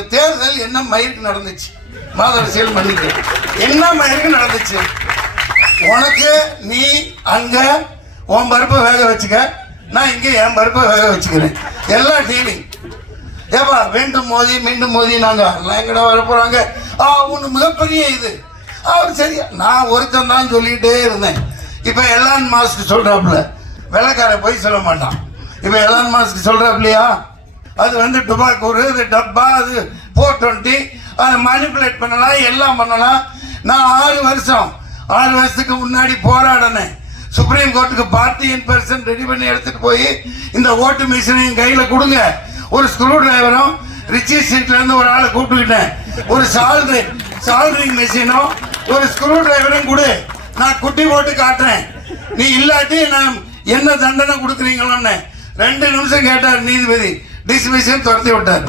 இந்த தேர்தல் என்ன மயிருக்கு நடந்துச்சு? மாதரசியல் மன்னிக்க என்ன மயிருக்கு நடந்துச்சு? உனக்கு நீ அங்க உன் பருப்பை வேக வச்சுக்க, நான் இங்க என் பருப்பை வேக வச்சுக்கிறேன். எல்லாம் டீலிங். ஏப்பா வேண்டும் மோதி மீண்டும் மோதி நாங்க எங்கடா வர போறாங்க? ஒன்று மிகப்பெரிய இது. அவர் சரியா நான் ஒருத்தன் தான் சொல்லிக்கிட்டே இருந்தேன். இப்போ எலான் மாஸ்க் சொல்றாப்புல, வெள்ளக்கார போய் சொல்ல மாட்டான். இப்போ எலான் மாஸ்க் சொல்றாப்புலையா, அது வந்து டுபாக்கூர், அது டப்பா, அது 420, அதை மேனிப்புலேட் பண்ணலாம், எல்லாம் பண்ணலாம். நான் 6 வருஷத்துக்கு முன்னாடி போராடினேன். சுப்ரீம் கோர்ட்டுக்கு பார்ட்டி இன் பர்சன் ரெடி பண்ணி எடுத்துட்டு போய் இந்த ஓட்டு மிஷினையும் கையில கொடுங்க, ஒரு ஸ்க்ரூ டிரைவரும் ரிச்சி ஸ்ட்ரீட்ல இருந்து ஒரு ஆளை கூப்பிட்டுக்கிட்டேன், ஒரு சால்ரிங் மிஷினும் ஒரு ஸ்க்ரூ டிரைவரும் கொடு, நான் குட்டி போட்டு காட்டுறேன், நீ இல்லாட்டி நான் என்ன தண்டனை கொடுக்குறீங்களோன்னு 2 நிமிஷம் கேட்டார் நீதிபதி, டிஸ்மிஷன் துரத்தி விட்டார்.